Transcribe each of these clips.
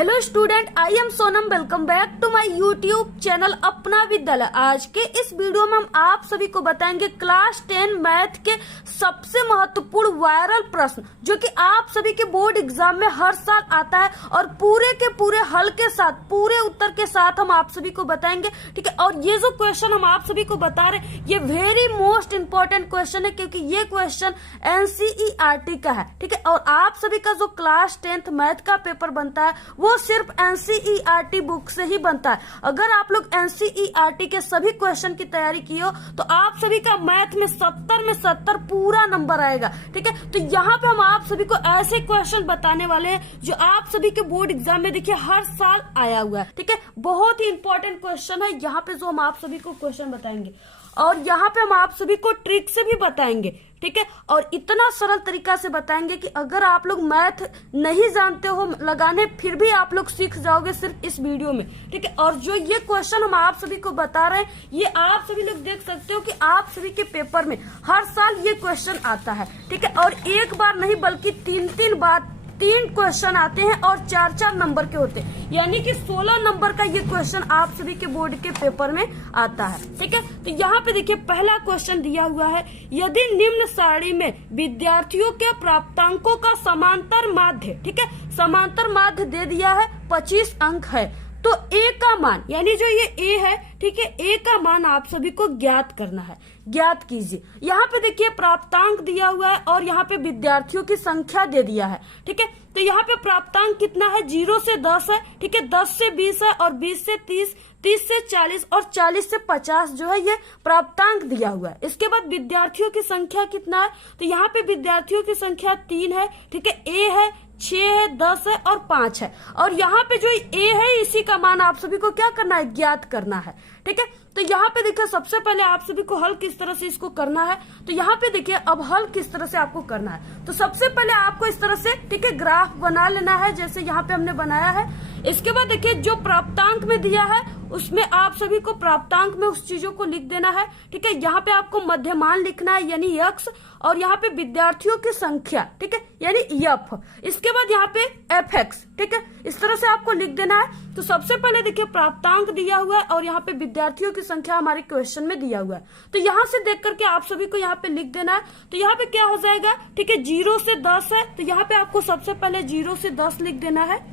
Hello student, I am Sonam. Welcome back to my YouTube channel Apna Vidyalay. आज के इस video में हम आप सभी को बताएंगे क्लास 10 मैथ के सबसे महत्वपूर्ण वायरल प्रश्न जो कि आप सभी के बोर्ड एग्जाम में हर साल आता है और पूरे के पूरे हल के साथ, पूरे उत्तर के साथ हम आप सभी को बताएंगे। ठीक है, और ये जो क्वेश्चन हम आप सभी को बता रहे हैं ये वेरी मोस्ट इंपॉर्टेंट क्वेश्चन है क्योंकि ये क्वेश्चन एनसीईआरटी का है। ठीक है, और आप सभी का जो क्लास 10th मैथ का पेपर बनता है वो सिर्फ एनसीईआरटी बुक से ही बनता है। अगर आप लोग एनसीईआरटी के सभी क्वेश्चन की तैयारी की हो तो आप सभी का मैथ में 70 में 70 पूरा नंबर आएगा। ठीक है, तो यहाँ पे हम आप सभी को ऐसे क्वेश्चन बताने वाले हैं जो आप सभी के बोर्ड एग्जाम में देखिए हर साल आया हुआ है। ठीक है, बहुत ही इंपॉर्टेंट क्वेश्चन है यहाँ पे जो हम आप सभी को क्वेश्चन बताएंगे और यहाँ पे हम आप सभी को ट्रिक से भी बताएंगे। ठीक है, और इतना सरल तरीका से बताएंगे कि अगर आप लोग मैथ नहीं जानते हो लगाने फिर भी आप लोग सीख जाओगे सिर्फ इस वीडियो में। ठीक है, और जो ये क्वेश्चन हम आप सभी को बता रहे हैं ये आप सभी लोग देख सकते हो कि आप सभी के पेपर में हर साल ये क्वेश्चन आता है। ठीक है, और एक बार नहीं बल्कि 3 बार 3 क्वेश्चन आते हैं और 4 नंबर के होते हैं, यानी कि 16 नंबर का ये क्वेश्चन आप सभी के बोर्ड के पेपर में आता है। ठीक है, तो यहाँ पे देखिए पहला क्वेश्चन दिया हुआ है, यदि निम्न सारणी में विद्यार्थियों के प्राप्तांकों का समांतर माध्य, ठीक है, समांतर माध्य दे दिया है 25 अंक है, तो ए का मान, यानी जो ये ए है, ठीक है, ए का मान आप सभी को ज्ञात करना है। ज्ञात कीजिए। यहाँ पे देखिए प्राप्तांक दिया हुआ है और यहाँ पे विद्यार्थियों की संख्या दे दिया है। ठीक है, तो यहाँ पे प्राप्तांक कितना है, 0 से 10 है। ठीक है, 10 से 20 है और 20 से 30, 30 से 40 और 40 से 50 जो है ये प्राप्तांक दिया हुआ है। इसके बाद विद्यार्थियों की संख्या कितना है, तो यहाँ पे विद्यार्थियों की संख्या 3 है। ठीक है, ए है, 6 है, 10 है और 5 है, और यहाँ पे जो ए है इसी का मान आप सभी को क्या करना है, ज्ञात करना है। ठीक है, तो यहाँ पे देखिए सबसे पहले आप सभी को हल किस तरह से इसको करना है, तो यहाँ पे देखिए अब हल किस तरह से आपको करना है। तो सबसे पहले आपको इस तरह से, ठीक है, ग्राफ बना लेना है जैसे यहाँ पे हमने बनाया है। इसके बाद देखिए जो प्राप्तांक में दिया है उसमें आप सभी को प्राप्तांक में उस चीजों को लिख देना है। ठीक है, यहाँ पे आपको मध्यमान लिखना है यानी यक्स, और यहाँ पे विद्यार्थियों की संख्या, ठीक है, यानी यफ। इसके बाद यहाँ पे एफ एक्स, ठीक है, इस तरह से आपको लिख देना है। तो सबसे पहले देखिए प्राप्तांक दिया हुआ है और यहाँ पे विद्यार्थियों की संख्या हमारे क्वेश्चन में दिया हुआ है, तो यहाँ से देख करके आप सभी को यहाँ पे लिख देना है। तो यहाँ पे क्या हो जाएगा, ठीक है, 0 से 10 है, तो यहाँ पे आपको सबसे पहले 0 से 10 लिख देना है।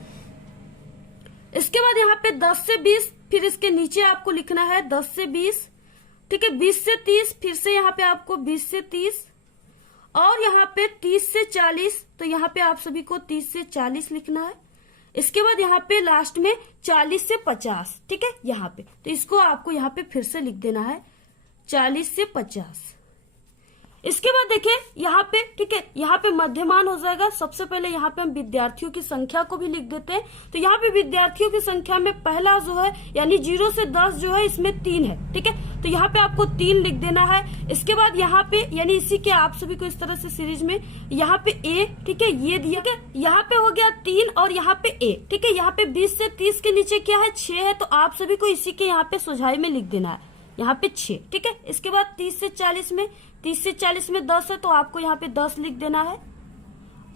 इसके बाद यहाँ पे 10 से 20, फिर इसके नीचे आपको लिखना है 10 से 20, ठीक है, 20 से 30, फिर से यहाँ पे आपको 20 से 30 और यहाँ पे 30 से 40, तो यहाँ पे आप सभी को 30 से 40 लिखना है। इसके बाद यहाँ पे लास्ट में 40 से 50, ठीक है, यहाँ पे, तो इसको आपको यहाँ पे फिर से लिख देना है 40 से 50। इसके बाद देखिए यहाँ पे, ठीक है, यहाँ पे मध्यमान हो जाएगा। सबसे पहले यहाँ पे हम विद्यार्थियों की संख्या को भी लिख देते हैं, तो यहाँ पे विद्यार्थियों की संख्या में पहला जो है यानी 0 से 10 जो है इसमें 3 है। ठीक है, तो यहाँ पे आपको 3 लिख देना है। इसके बाद यहाँ पे यानी इसी के आप सभी को इस तरह से सीरीज में यहाँ पे ए, ठीक है, ये दिया गया, यहाँ पे हो गया 3 और यहाँ पे ए। ठीक है, यहाँ पे 20 से 30 के नीचे क्या है, 6 है, तो आप सभी को इसी के यहाँ पे सुझाई में लिख देना है, यहाँ पे 6। ठीक है, इसके बाद 30 से 40 में 10 है, तो आपको यहाँ पे 10 लिख देना है।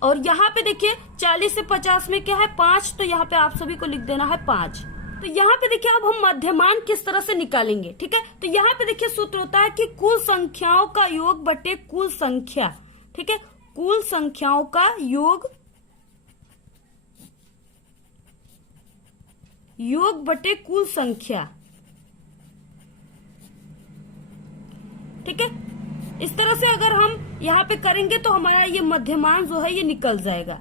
और यहाँ पे देखिए 40 से 50 में क्या है, 5, तो यहाँ पे आप सभी को लिख देना है 5। तो यहाँ पे देखिए अब हम मध्यमान किस तरह से निकालेंगे। ठीक है, तो यहाँ पे देखिए सूत्र होता है कि कुल संख्याओं का योग बटे कुल संख्या। ठीक है, कुल संख्याओं का योग बटे कुल संख्या। ठीक है, इस तरह से अगर हम यहाँ पे करेंगे तो हमारा ये मध्यमान जो है ये निकल जाएगा।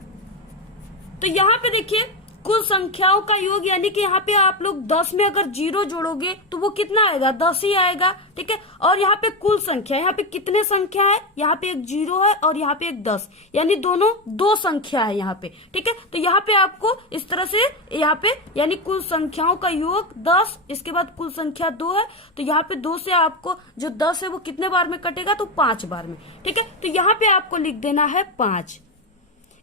तो यहाँ पे देखिए कुल संख्याओं का योग, यानी कि यहाँ पे आप लोग 10 में अगर 0 जोड़ोगे तो वो कितना आएगा, 10 ही आएगा। ठीक है, और यहाँ पे कुल संख्या, यहाँ पे कितने संख्या है, यहाँ पे एक 0 है और यहाँ पे एक 10, यानी दोनों 2 संख्या है यहाँ पे। ठीक है, तो यहाँ पे आपको इस तरह से यहाँ पे यानी कुल संख्याओं का योग 10, इसके बाद कुल संख्या 2 है, तो यहाँ पे 2 से आपको जो 10 है वो कितने बार में कटेगा, तो 5 बार में। ठीक है, तो यहाँ पे आपको लिख देना है 5।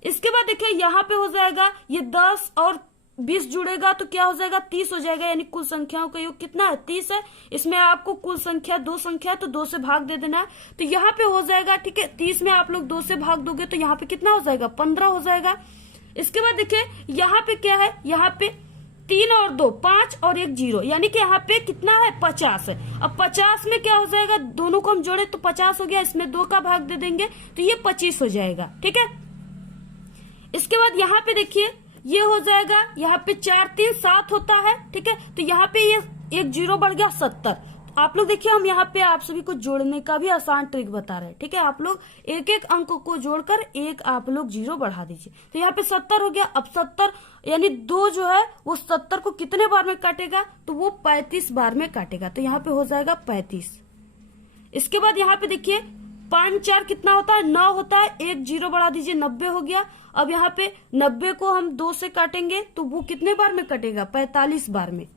इसके बाद देखिए यहाँ पे हो जाएगा ये 10 और 20 जुड़ेगा तो क्या हो जाएगा, 30 हो जाएगा, यानी कुल संख्याओं का योग कितना है, 30 है। इसमें आपको कुल संख्या 2 संख्या है तो 2 से भाग दे देना है, तो यहाँ पे हो जाएगा। ठीक है, 30 में आप लोग 2 से भाग दोगे तो यहाँ पे कितना हो जाएगा, 15 हो जाएगा। इसके बाद देखिए यहाँ पे क्या है, यहाँ पे 3 और 2 5 और 1 0, यानी कि यहाँ पे कितना है 50 है। अब 50 में क्या हो जाएगा, दोनों को हम जोड़े तो 50 हो गया, इसमें 2 का भाग दे देंगे तो ये 25 हो जाएगा। ठीक है, इसके बाद यहाँ पे देखिए ये हो जाएगा, यहाँ पे 4 3 7 होता है। ठीक है, तो यहाँ पे ये 1 0 बढ़ गया 70। आप लोग देखिए हम यहाँ पे आप सभी को जोड़ने का भी आसान ट्रिक बता रहे हैं। ठीक है, आप लोग एक एक अंक को जोड़कर एक आप लोग 0 बढ़ा दीजिए, तो यहाँ पे 70 हो गया। अब 70 यानी 2 जो है वो 70 को कितने बार में काटेगा, तो वो 35 बार में काटेगा, तो यहाँ पे हो जाएगा 35। इसके बाद यहाँ पे देखिए 5 4 कितना होता है 9 होता है, 1 0 बढ़ा दीजिए 90 हो गया। अब यहाँ पे 90 को हम 2 से काटेंगे तो वो कितने बार में कटेगा, 45 बार में।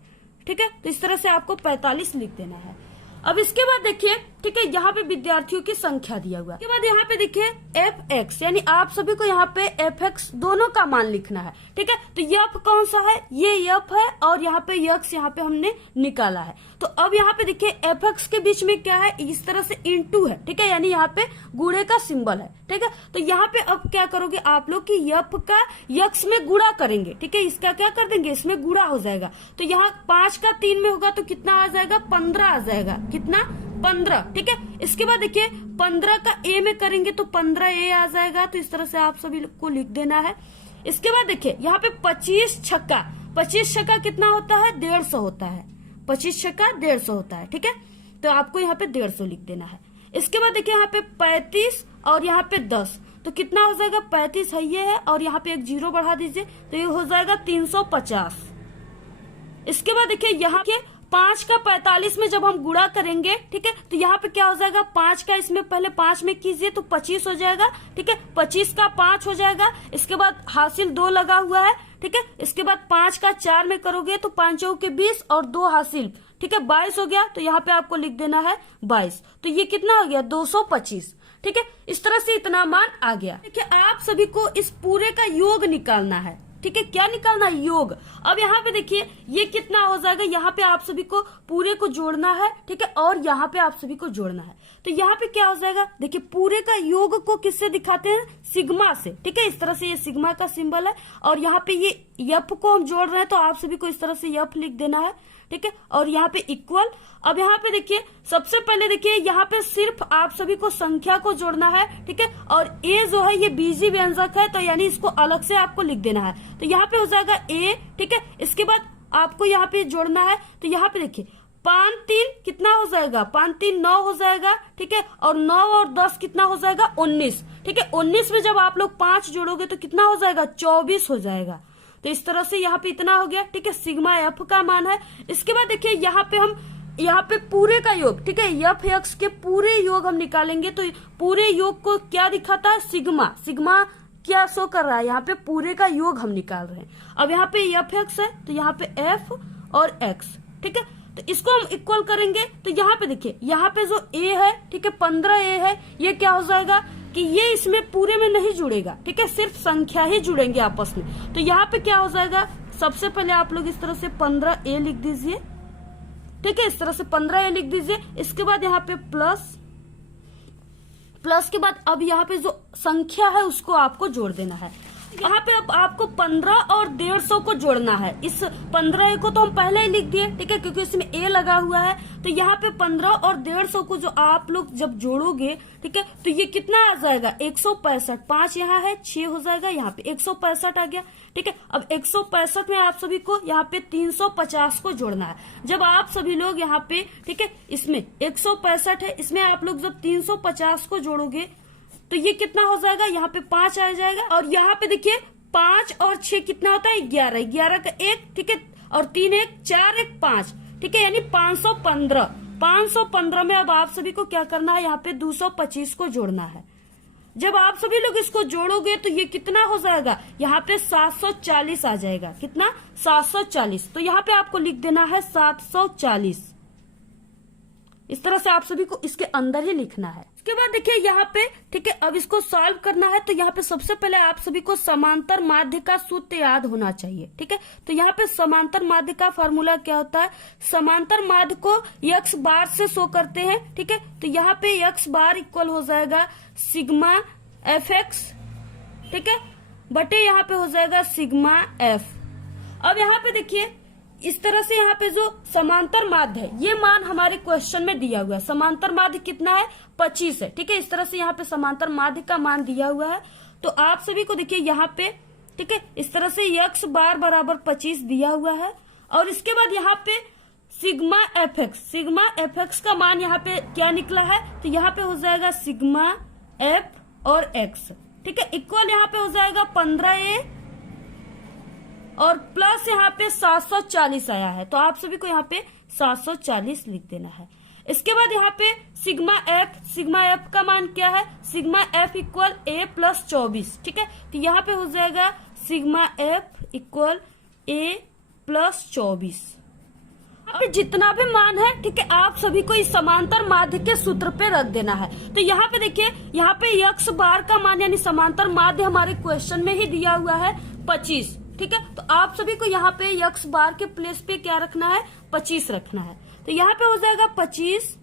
ठीक है, तो इस तरह से आपको 45 लिख देना है। अब इसके बाद देखिए, ठीक है, यहाँ पे विद्यार्थियों की संख्या दिया हुआ है। इसके बाद यहाँ पे देखिए fx, यानी आप सभी को यहाँ पे fx दोनों का मान लिखना है। ठीक है, तो ये f कौन सा है, ये f है, और यहाँ पे x यहाँ पे हमने निकाला है। तो अब यहाँ पे देखिए fx के बीच में क्या है, इस तरह से इंटू है। ठीक है, यानी यहाँ पे गुणे का सिंबल है। ठीक है, तो यहाँ पे अब क्या करोगे आप लोग की f का x में गुणा करेंगे। ठीक है, इसका क्या कर देंगे, इसमें गुणा हो जाएगा, तो यहाँ 5 का 3 में होगा तो कितना आ जाएगा, 15 आ जाएगा। कितना, 15। ठीक है, इसके बाद देखिए 15 का a में करेंगे तो 15a आ जाएगा, तो इस तरह से आप सभी को लिख देना है। इसके बाद देखिए यहाँ पे 25 छक्का कितना होता है, 150 होता है। 25 छक्का 150 होता है। ठीक है, तो आपको यहाँ पे 150 लिख देना है। इसके बाद देखिए यहाँ पे 35 और यहाँ पे 10, तो कितना हो जाएगा, 35 है ये है, और यहाँ पे 1 0 बढ़ा दीजिए तो ये हो जाएगा 350। इसके बाद देखिए यहाँ के 5 का 45 में जब हम गुणा करेंगे, ठीक है, तो यहाँ पे क्या हो जाएगा, 5 का इसमें पहले 5 में कीजिए तो 25 हो जाएगा। ठीक है, 25 का 5 हो जाएगा। इसके बाद हासिल 2 लगा हुआ है। ठीक है, इसके बाद 5 का 4 में करोगे तो 5 के 20 और 2 हासिल, ठीक है, 22 हो गया, तो यहाँ पे आपको लिख देना है 22। तो ये कितना हो गया, 225। ठीक है, इस तरह से इतना मान आ गया। देखिए आप सभी को इस पूरे का योग निकालना है। ठीक है, क्या निकालना है, योग। अब यहाँ पे देखिए ये कितना हो जाएगा, यहाँ पे आप सभी को पूरे को जोड़ना है। ठीक है, और यहाँ पे आप सभी को जोड़ना है, तो यहाँ पे क्या हो जाएगा, देखिए पूरे का योग को किससे दिखाते हैं, सिग्मा से। ठीक है, इस तरह से ये सिग्मा का सिंबल है, और यहाँ पे ये यफ को हम जोड़ रहे हैं तो आप सभी को इस तरह से यफ लिख देना है। ठीक है, और यहाँ पे इक्वल। अब यहाँ पे देखिए सबसे पहले देखिए यहाँ पे सिर्फ आप सभी को संख्या को जोड़ना है। ठीक है, और ए जो है ये बीजी व्यंजक है, तो यानी इसको अलग से आपको लिख देना है, तो यहाँ पे हो जाएगा ए। ठीक है, इसके बाद आपको यहाँ पे जोड़ना है, तो यहाँ पे देखिए 5 3 कितना हो जाएगा, 5 3 9 हो जाएगा। ठीक है, और 9 और 10 कितना हो जाएगा, 19। ठीक है, 19 में जब आप लोग 5 जोड़ोगे तो कितना हो जाएगा, 24 हो जाएगा। तो इस तरह से यहाँ पे इतना हो गया। ठीक है, सिग्मा एफ का मान है। इसके बाद देखिए यहाँ पे हम यहाँ पे पूरे का योग, ठीक है, एफ एक्स के पूरे योग हम निकालेंगे, तो पूरे योग को क्या दिखाता है, सिग्मा। सिग्मा क्या शो कर रहा है, यहाँ पे पूरे का योग हम निकाल रहे हैं। अब यहाँ पे एफ एक्स है तो यहाँ पे एफ और एक्स। ठीक है, तो इसको हम इक्वल करेंगे, तो यहाँ पे देखिए यहाँ पे जो ए है, ठीक है, 15a है, ये क्या हो जाएगा कि ये इसमें पूरे में नहीं जुड़ेगा। ठीक है, सिर्फ संख्या ही जुड़ेंगे आपस में, तो यहाँ पे क्या हो जाएगा, सबसे पहले आप लोग इस तरह से 15a लिख दीजिए। ठीक है, इस तरह से 15a लिख दीजिए। इसके बाद यहाँ पे प्लस के बाद अब यहाँ पे जो संख्या है उसको आपको जोड़ देना है। यहाँ पे अब आपको 15 और 150 को जोड़ना है। इस 15 को तो हम पहले ही लिख दिए, ठीक है, क्योंकि इसमें ए लगा हुआ है, तो यहाँ पे 15 और 150 को जो आप लोग जब जोड़ोगे, ठीक है, तो ये कितना आ जाएगा, 165। 5 यहाँ है, 6 हो जाएगा, यहाँ पे 165 आ गया। ठीक है, अब 165 में आप सभी को यहाँ पे 350 को जोड़ना है। जब आप सभी लोग यहाँ पे, ठीक है, इसमें 165 है, इसमें आप लोग जब 350 को जोड़ोगे तो ये कितना हो जाएगा, यहाँ पे 5 आ जाएगा, और यहाँ पे देखिए 5 और 6 कितना होता है, 11। 11 का 1, ठीक है, और 3 1 4 1 5, ठीक है, यानी 515। 515 में अब आप सभी को क्या करना है, यहाँ पे 225 को जोड़ना है। जब आप सभी लोग इसको जोड़ोगे तो ये कितना हो जाएगा, यहाँ पे 740 आ जाएगा। कितना, 740। तो यहाँ पे आपको लिख देना है 740। इस तरह से आप सभी को इसके अंदर ही लिखना है। इसके बाद देखिए यहाँ पे, ठीक है, अब इसको सॉल्व करना है, तो यहाँ पे सबसे पहले आप सभी को समांतर माध्य का सूत्र याद होना चाहिए। ठीक है, तो यहाँ पे समांतर माध्य का फॉर्मूला क्या होता है, समांतर माध्य को x बार से शो करते हैं। ठीक है, तो यहाँ पे x बार इक्वल हो जाएगा सिग्मा एफ एक्स। ठीक है, बटे यहाँ पे हो जाएगा सिग्मा एफ। अब यहाँ पे देखिए इस तरह से यहाँ पे जो समांतर माध्य है ये मान हमारे क्वेश्चन में दिया हुआ है। समांतर माध्य कितना है? 25 है। ठीक है, इस तरह से यहाँ पे समांतर माध्य का मान दिया हुआ है। तो आप सभी को देखिए यहाँ पे, ठीक है, इस तरह से x बार बराबर 25 दिया हुआ है। और इसके बाद यहाँ पे सिग्मा एफ एक्स का मान यहाँ पे क्या निकला है? तो यहाँ पे हो जाएगा सिग्मा एफ और x, ठीक है, इक्वल यहाँ पे हो जाएगा 15a और प्लस यहाँ पे 740 आया है। तो आप सभी को यहाँ पे 740 लिख देना है। इसके बाद यहाँ पे सिग्मा एफ का मान क्या है? Sigma F equal a plus 24, ठीक है, तो यहाँ पे हो जाएगा sigma F equal a plus 24। अब जितना भी मान है, ठीक है, आप सभी को इस समांतर माध्य के सूत्र पे रख देना है। तो यहाँ पे देखिए, यहाँ पे x बार का मान यानी समांतर माध्य हमारे क्वेश्चन में ही दिया हुआ है 25, ठीक है, तो आप सभी को यहाँ पे x बार के प्लेस पे क्या रखना है? 25 रखना है। तो यहाँ पे हो जाएगा 25,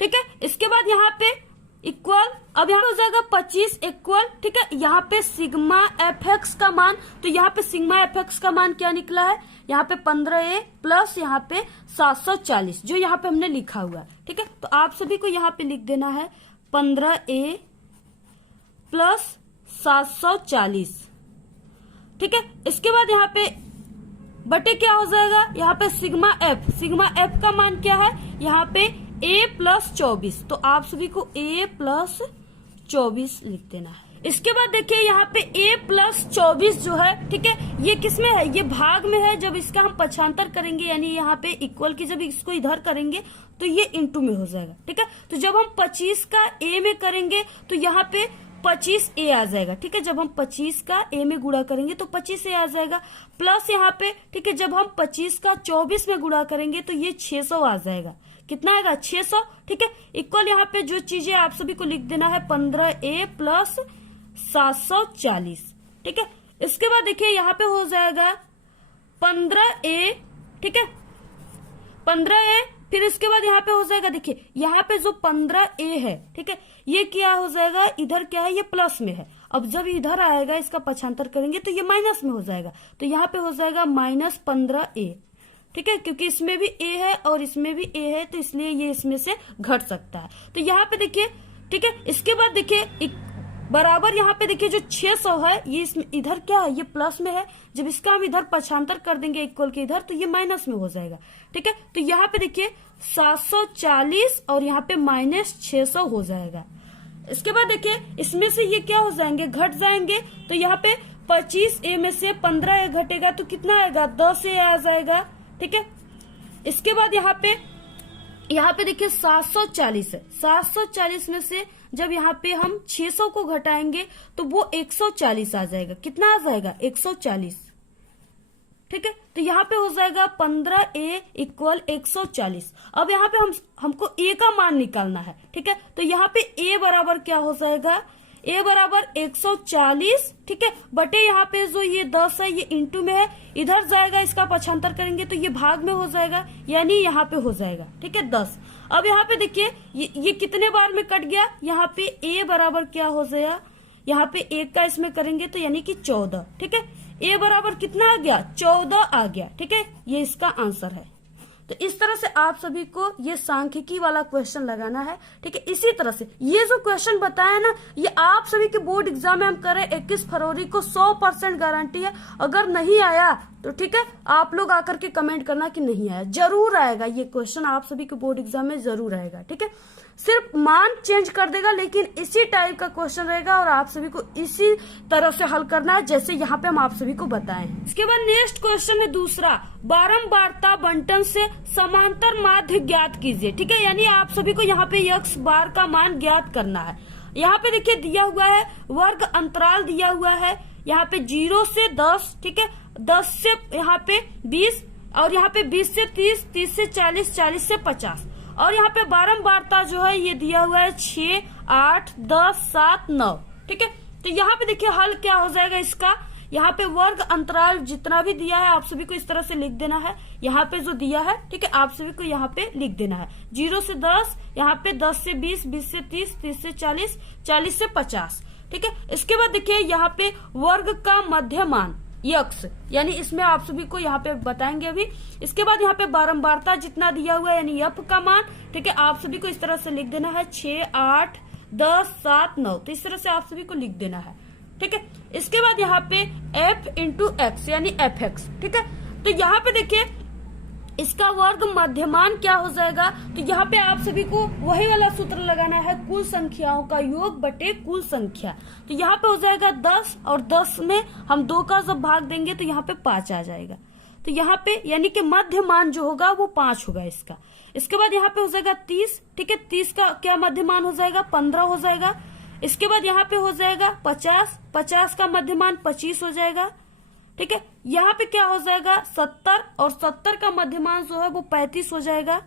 ठीक है। इसके बाद यहाँ पे इक्वल, अब यहाँ पे हो जाएगा 25 इक्वल, ठीक है, यहाँ पे सिग्मा एफ एक्स का मान, तो यहाँ पे सिग्मा एफ एक्स का मान क्या निकला है? यहाँ पे 15a प्लस यहाँ पे 740 जो यहाँ पे हमने लिखा हुआ है, ठीक है। तो आप सभी को यहाँ पे लिख देना है 15a प्लस 740, ठीक है। इसके बाद यहाँ पे बटे क्या हो जाएगा? यहाँ पे सिग्मा एफ का मान क्या है? यहाँ पे a प्लस 24, तो आप सभी को a प्लस 24 लिख देना है। इसके बाद देखिए यहाँ पे a प्लस 24 जो है, ठीक है, ये किस में है? ये भाग में है। जब इसका हम पक्षांतर करेंगे यानी यहाँ पे इक्वल की जब इसको इधर करेंगे तो ये इंटू में हो जाएगा, ठीक है। तो जब हम 25 का a में करेंगे तो यहाँ पे 25a आ जाएगा, ठीक है। जब हम 25 का a में गुणा करेंगे तो 25a आ जाएगा, प्लस यहाँ पे, ठीक है, जब हम 25 का 24 में गुणा करेंगे तो ये 600 आ जाएगा। कितना आएगा? 600, ठीक है, इक्वल यहाँ पे जो चीजें आप सभी को लिख देना है 15a प्लस 740, ठीक है। इसके बाद देखिए यहाँ पे हो जाएगा 15a, ठीक है, 15a, फिर इसके बाद यहाँ पे हो जाएगा, देखिए यहाँ पे जो 15a है, ठीक है, ये क्या हो जाएगा? इधर क्या है? ये प्लस में है। अब जब इधर आएगा इसका पक्षांतर करेंगे तो ये माइनस में हो जाएगा, तो यहाँ पे हो जाएगा माइनस 15a, ठीक है, क्योंकि इसमें भी a है और इसमें भी a है, तो इसलिए ये इसमें से घट सकता है। तो यहाँ पे देखिए, ठीक है, इसके बाद देखिए बराबर यहाँ पे देखिए जो 600 है ये इसमें इधर क्या है? ये प्लस में है। जब इसका हम इधर पक्षांतर कर देंगे इक्वल के इधर तो ये माइनस में हो जाएगा, ठीक है। तो यहाँ पे देखिए 740 और यहाँ पे माइनस 600 हो जाएगा। इसके बाद देखिए इसमें से ये क्या हो जाएंगे? घट जाएंगे। तो यहाँ पे 25a में से 15a घटेगा तो कितना आएगा? 10a आ जाएगा, ठीक है। इसके बाद यहाँ पे देखिए 740 है। 740 में से जब यहाँ पे हम 600 को घटाएंगे तो वो 140 आ जाएगा। कितना आ जाएगा? 140, ठीक है। तो यहाँ पे हो जाएगा 15a इक्वल 140। अब यहाँ पे हमको a का मान निकालना है, ठीक है। तो यहाँ पे a बराबर क्या हो जाएगा? a बराबर 140, ठीक है, बटे यहाँ पे जो ये 10 है ये इंटू में है, इधर जाएगा इसका पक्षांतर करेंगे तो ये भाग में हो जाएगा, यानी यहाँ पे हो जाएगा, ठीक है, 10। अब यहाँ पे देखिए ये कितने बार में कट गया? यहाँ पे a बराबर क्या हो जाएगा? यहाँ पे 1 का इसमें करेंगे तो यानी कि 14, ठीक है। a बराबर कितना आ गया? 14 आ गया, ठीक है, ये इसका आंसर है। तो इस तरह से आप सभी को ये सांख्यिकी वाला क्वेश्चन लगाना है, ठीक है। इसी तरह से ये जो क्वेश्चन बताया ना, ये आप सभी के बोर्ड एग्जाम में हम करें 21 फरवरी को 100% गारंटी है। अगर नहीं आया तो ठीक है, आप लोग आकर के कमेंट करना कि नहीं आया, जरूर आएगा ये क्वेश्चन, आप सभी के बोर्ड एग्जाम में जरूर आएगा, ठीक है। सिर्फ मान चेंज कर देगा लेकिन इसी टाइप का क्वेश्चन रहेगा और आप सभी को इसी तरह से हल करना है जैसे यहाँ पे हम आप सभी को बताएं। इसके बाद नेक्स्ट क्वेश्चन है दूसरा, बारंबारता बंटन से समांतर माध्य ज्ञात कीजिए, ठीक है। यानी आप सभी को यहाँ पे x बार का मान ज्ञात करना है। यहाँ पे देखिए दिया हुआ है वर्ग अंतराल दिया हुआ है, यहाँ पे 0 से 10, ठीक है, 10 से यहाँ पे 20 और यहाँ पे 20 से 30, 30 से 40, 40 से 50 और यहाँ पे बारंबारता जो है ये दिया हुआ है 6, 8, 10, 7, 9, ठीक है। तो यहाँ पे देखिए हल क्या हो जाएगा इसका, यहाँ पे वर्ग अंतराल जितना भी दिया है आप सभी को इस तरह से लिख देना है। यहाँ पे जो दिया है, ठीक है, आप सभी को यहाँ पे लिख देना है 0 से 10, यहाँ पे 10 से 20, 20 से 30, 30 से 40, 40 से 50, ठीक है। इसके बाद देखिए यहाँ पे वर्ग का मध्यमान यक्स, यानी इसमें आप सभी को यहाँ पे बताएंगे अभी। इसके बाद यहाँ पे बारंबारता जितना दिया हुआ है यानी एफ का मान, ठीक है, आप सभी को इस तरह से लिख देना है 6, 8, 10, 7, 9, तो इस तरह से आप सभी को लिख देना है, ठीक है। इसके बाद यहाँ पे एफ इंटू एक्स यानी एफ एक्स, ठीक है। तो यहाँ पे देखिए इसका वर्ग मध्यमान क्या हो जाएगा, तो यहाँ पे आप सभी को वही वाला सूत्र लगाना है, कुल संख्याओं का योग बटे कुल संख्या। तो यहाँ पे हो जाएगा 10 और 10 में हम 2 का जब भाग देंगे तो यहाँ पे 5 आ जाएगा। तो यहाँ पे यानी कि मध्यमान जो होगा वो 5 होगा इसका। इसके बाद यहाँ पे हो जाएगा 30, ठीक है, 30 का क्या मध्यमान हो जाएगा, 15 हो जाएगा। इसके बाद यहाँ पे हो जाएगा 50, 50 का मध्यमान 25 हो जाएगा, ठीक है। यहाँ पे क्या हो जाएगा 70 और 70 का मध्यमान जो है वो 35 हो जाएगा।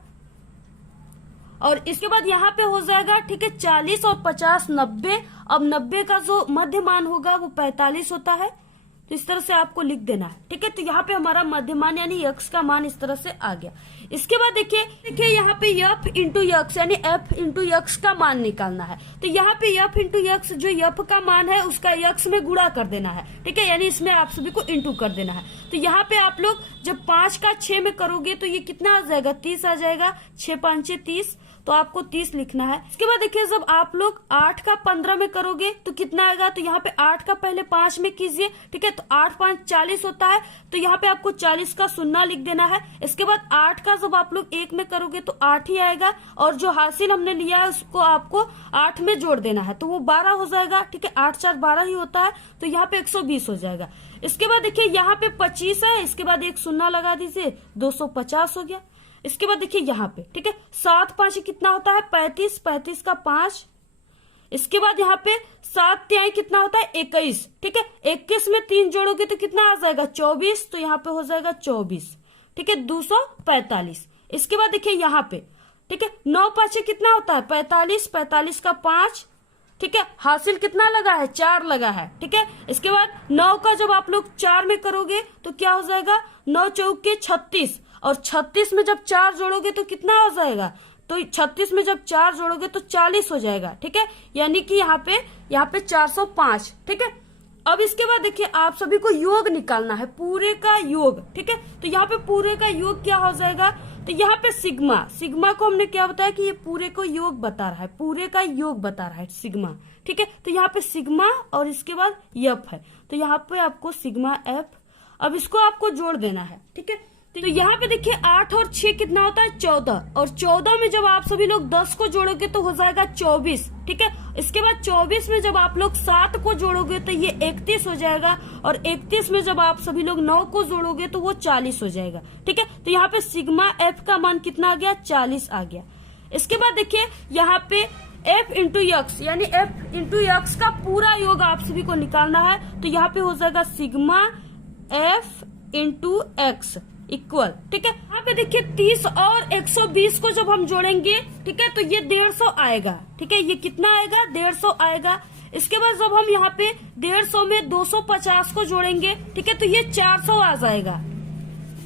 और इसके बाद यहाँ पे हो जाएगा, ठीक है, 40 और 50 90। अब 90 का जो मध्यमान होगा वो 45 होता है। तो इस तरह से आपको लिख देना है, ठीक है। तो यहाँ पे हमारा मध्यमान यानी यक्स का मान इस तरह से आ गया। इसके बाद देखिए यहाँ पे एफ इंटू यक्स यानी एफ इंटू यक्स का मान निकालना है। तो यहाँ पे एफ इंटू यक्स जो एफ का मान है उसका यक्स में गुणा कर देना है, ठीक है, यानी इसमें आप सभी को इंटू कर देना है। तो यहाँ पे आप लोग जब 5 का 6 में करोगे तो ये कितना आ जाएगा, 30 आ जाएगा। 6 5 30, तो आपको 30 लिखना है। इसके बाद देखिए जब आप लोग 8 का 15 में करोगे तो कितना आएगा, तो यहाँ पे 8 का पहले 5 में कीजिए, ठीक है, तो 8 5 40 होता है। तो यहाँ पे आपको 40 का शून्य लिख देना है। इसके बाद 8 का जब आप लोग 1 में करोगे तो 8 ही आएगा, और जो हासिल हमने लिया है उसको आपको 8 में जोड़ देना है, तो वो 12 हो जाएगा, ठीक है। 8 4 12 ही होता है, तो यहाँ पे 120 हो जाएगा। इसके बाद देखिए यहाँ पे 25 है, इसके बाद एक शून्य लगा दीजिए, 250 हो गया। इसके बाद देखिए यहाँ पे, ठीक है, 7 5 कितना होता है, 35, 35 का 5। इसके बाद यहाँ पे 7 तिहाई कितना होता है, 21, ठीक है। 21 में 3 जोड़ोगे तो कितना आ जाएगा, 24, तो यहाँ पे हो जाएगा 24, ठीक है, 245। इसके बाद देखिए यहाँ पे, ठीक है, 9 5 कितना होता है, 45, 45 का 5, ठीक है, हासिल कितना लगा है, 4 लगा है, ठीक है। इसके बाद 9 का जब आप लोग 4 में करोगे तो क्या हो जाएगा, 9 चौके 36, और 36 में जब 4 जोड़ोगे तो कितना हो जाएगा, तो 36 में जब 4 जोड़ोगे तो 40 हो जाएगा, ठीक है, यानी कि यहाँ पे 405, ठीक है। अब इसके बाद देखिए आप सभी को योग निकालना है, पूरे का योग, ठीक है। तो यहाँ पे पूरे का योग क्या हो जाएगा, तो यहाँ पे सिग्मा को हमने क्या बताया कि ये पूरे को योग बता रहा है, पूरे का योग बता रहा है सिग्मा, ठीक है। तो यहाँ पे सिग्मा और इसके बाद एफ है, तो यहाँ पे आपको सिग्मा एफ, अब इसको आपको जोड़ देना है, ठीक है। तो यहाँ पे देखिए 8 और 6 कितना होता है, 14, और 14 में जब आप सभी लोग 10 को जोड़ोगे तो हो जाएगा 24, ठीक है। इसके बाद 24 में जब आप लोग 7 को जोड़ोगे तो ये 31 हो जाएगा, और 31 में जब आप सभी लोग 9 को जोड़ोगे तो वो 40 हो जाएगा, ठीक है। तो यहाँ पे सिग्मा एफ का मान कितना आ गया, 40 आ गया। इसके बाद देखिए यहाँ पे एफ इंटू यक्स यानी एफ इंटू यक्स का पूरा योग आप सभी को निकालना है। तो यहाँ पे हो जाएगा sigma F into x equal, ठीक है। यहाँ पे देखिए 30 और 120 को जब हम जोड़ेंगे, ठीक है, तो ये 150 आएगा, ठीक है, ये कितना आएगा, 150 आएगा। इसके बाद जब हम यहाँ पे 150 में 250 को जोड़ेंगे, ठीक है, तो ये 400 आ जाएगा।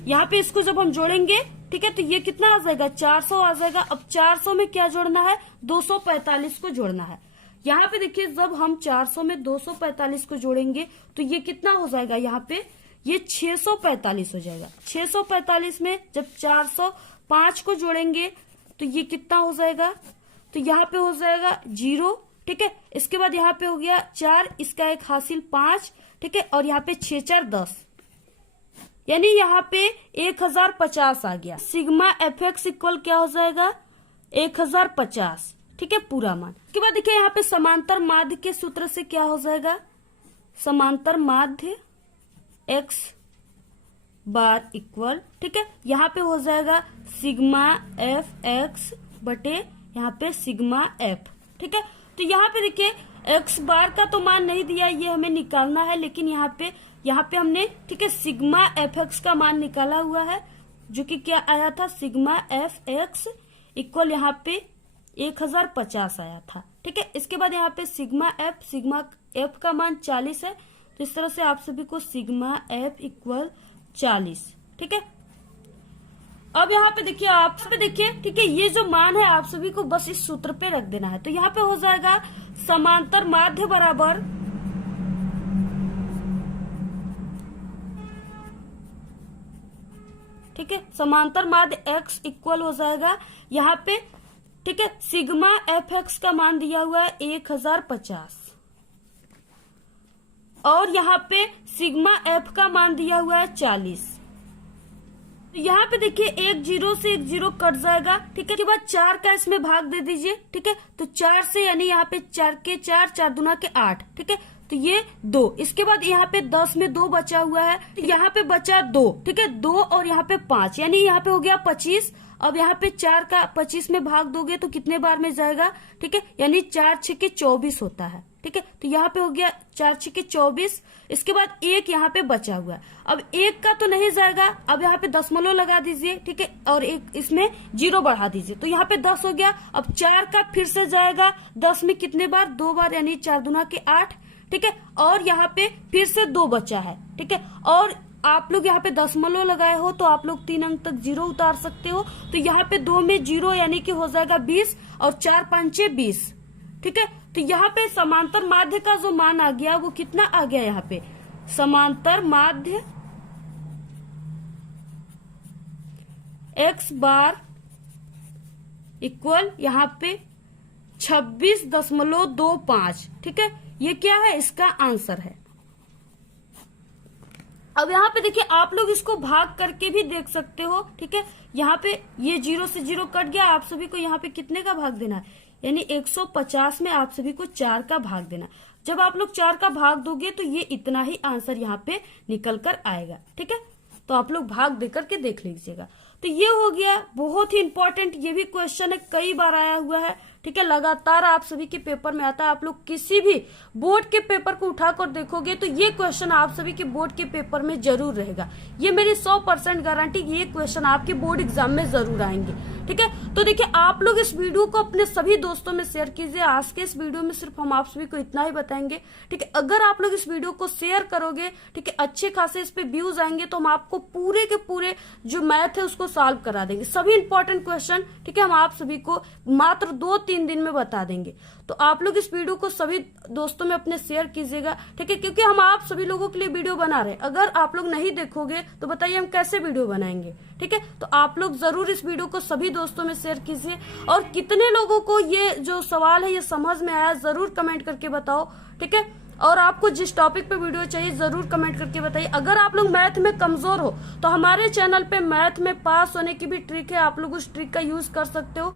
यहाँ पे इसको जब हम जोड़ेंगे, ठीक है, तो ये कितना आ जाएगा, 400 आ जाएगा। अब 400 में क्या जोड़ना है, 245 को जोड़ना है। यहाँ पे देखिए जब हम 400 में 245 को जोड़ेंगे तो ये कितना हो जाएगा, यहाँ पे ये 645 हो जाएगा। 645 में जब 405 को जोड़ेंगे तो ये कितना हो जाएगा, तो यहाँ पे हो जाएगा 0, ठीक है। इसके बाद यहाँ पे हो गया 4, इसका एक हासिल 5, ठीक है, और यहाँ पे 6 4 10, यानी यहाँ पे 1050 आ गया। सिग्मा एफ एक्स इक्वल क्या हो जाएगा, 1050, ठीक है, पूरा मान। इसके बाद देखिए यहाँ पे समांतर माध्य के सूत्र से क्या हो जाएगा, समांतर माध्य एक्स बार इक्वल, ठीक है, यहाँ पे हो जाएगा सिग्मा एफ एक्स बटे यहाँ पे सिग्मा एफ, ठीक है। तो यहाँ पे देखिए एक्स बार का तो मान नहीं दिया, ये हमें निकालना है, लेकिन यहाँ पे हमने, ठीक है, सिग्मा एफ एक्स का मान निकाला हुआ है, जो कि क्या आया था, सिग्मा एफ एक्स इक्वल यहाँ पे 1050 आया था, ठीक है। इसके बाद यहाँ पे सिग्मा एफ का मान 40 है, तो इस तरह से आप सभी को सिग्मा एफ इक्वल 40, ठीक है। अब यहाँ पे देखिए ठीक है, ये जो मान है आप सभी को बस इस सूत्र पे रख देना है। तो यहाँ पे हो जाएगा समांतर माध्य बराबर ठीक है, समांतर माध्य x इक्वल हो जाएगा यहाँ पे ठीक है, सिग्मा एफ एक्स का मान दिया हुआ है 1050 और यहाँ पे सिग्मा एफ का मान दिया हुआ है 40। तो यहाँ पे देखिए एक जीरो से एक जीरो कट जाएगा ठीक है, के बाद 4 का इसमें भाग दे दीजिए ठीक है, तो 4 से यानी यहाँ पे 4 के 4, 4 दूना के 8 ठीक है, तो ये 2। इसके बाद यहाँ पे 10 में 2 बचा हुआ है, तो यहाँ पे बचा 2 ठीक है, 2 और यहाँ पे 5 यानी यहाँ पे हो गया 25। अब यहाँ पे 4 का 25 में भाग दोगे तो कितने बार में जाएगा ठीक है, यानी 4 6 24 होता है ठीक है, तो यहाँ पे हो गया 4 6 24। इसके बाद 1 यहाँ पे बचा हुआ है, अब 1 का तो नहीं जाएगा, अब यहाँ पे दशमलव लगा दीजिए ठीक है, और एक इसमें 0 बढ़ा दीजिए तो यहाँ पे 10 हो गया। अब 4 का फिर से जाएगा 10 में कितने बार, 2 बार यानी 4 दूना के 8 ठीक है, और यहाँ पे फिर से 2 बचा है ठीक है, और आप लोग यहाँ पे दशमलव लगाए हो तो आप लोग 3 अंक तक 0 उतार सकते हो, तो यहाँ पे 2 में 0 यानी कि हो जाएगा 20 और 4 5 20 ठीक है। तो यहाँ पे समांतर माध्य का जो मान आ गया वो कितना आ गया, यहाँ पे समांतर माध्य x बार इक्वल यहाँ पे 26.25 ठीक है, ये क्या है, इसका आंसर है। अब यहाँ पे देखिए आप लोग इसको भाग करके भी देख सकते हो ठीक है, यहाँ पे ये 0 से 0 कट गया, आप सभी को यहाँ पे कितने का भाग देना है, यानी 150 में आप सभी को 4 का भाग देना। जब आप लोग 4 का भाग दोगे तो ये इतना ही आंसर यहाँ पे निकल कर आएगा ठीक है, तो आप लोग भाग दे करके देख लीजिएगा। तो ये हो गया बहुत ही इंपॉर्टेंट, ये भी क्वेश्चन है, कई बार आया हुआ है ठीक है, लगातार आप सभी के पेपर में आता है। आप लोग किसी भी बोर्ड के पेपर को उठाकर देखोगे तो ये क्वेश्चन आप सभी के बोर्ड के पेपर में जरूर रहेगा, ये मेरी 100% गारंटी, ये क्वेश्चन आपके बोर्ड एग्जाम में जरूर आएंगे ठीक है। तो देखिए आप लोग इस वीडियो को अपने सभी दोस्तों में शेयर कीजिए। आज के इस वीडियो में सिर्फ हम आप सभी को इतना ही बताएंगे ठीक है, अगर आप लोग इस वीडियो को शेयर करोगे ठीक है, अच्छे खासे इस पे व्यूज आएंगे तो हम आपको पूरे के पूरे जो मैथ है उसको सॉल्व करा देंगे, सभी इंपॉर्टेंट क्वेश्चन ठीक है, हम आप सभी को मात्र 2-3 दिन में बता देंगे। तो आप लोग इस वीडियो को सभी दोस्तों में अपने शेयर कीजिएगा ठीक है, क्योंकि हम आप सभी लोगों के लिए वीडियो बना रहे हैं, अगर आप लोग नहीं देखोगे तो बताइए हम कैसे वीडियो बनाएंगे ठीक है। तो आप लोग जरूर इस वीडियो को सभी दोस्तों में शेयर कीजिए, और कितने लोगों को ये जो सवाल है ये समझ में आया जरूर कमेंट करके बताओ ठीक है, और आपको जिस टॉपिक पे वीडियो चाहिए जरूर कमेंट करके बताइए। अगर आप लोग मैथ में कमजोर हो तो हमारे चैनल पे मैथ में पास होने की भी ट्रिक है, आप लोग उस ट्रिक का यूज कर सकते हो।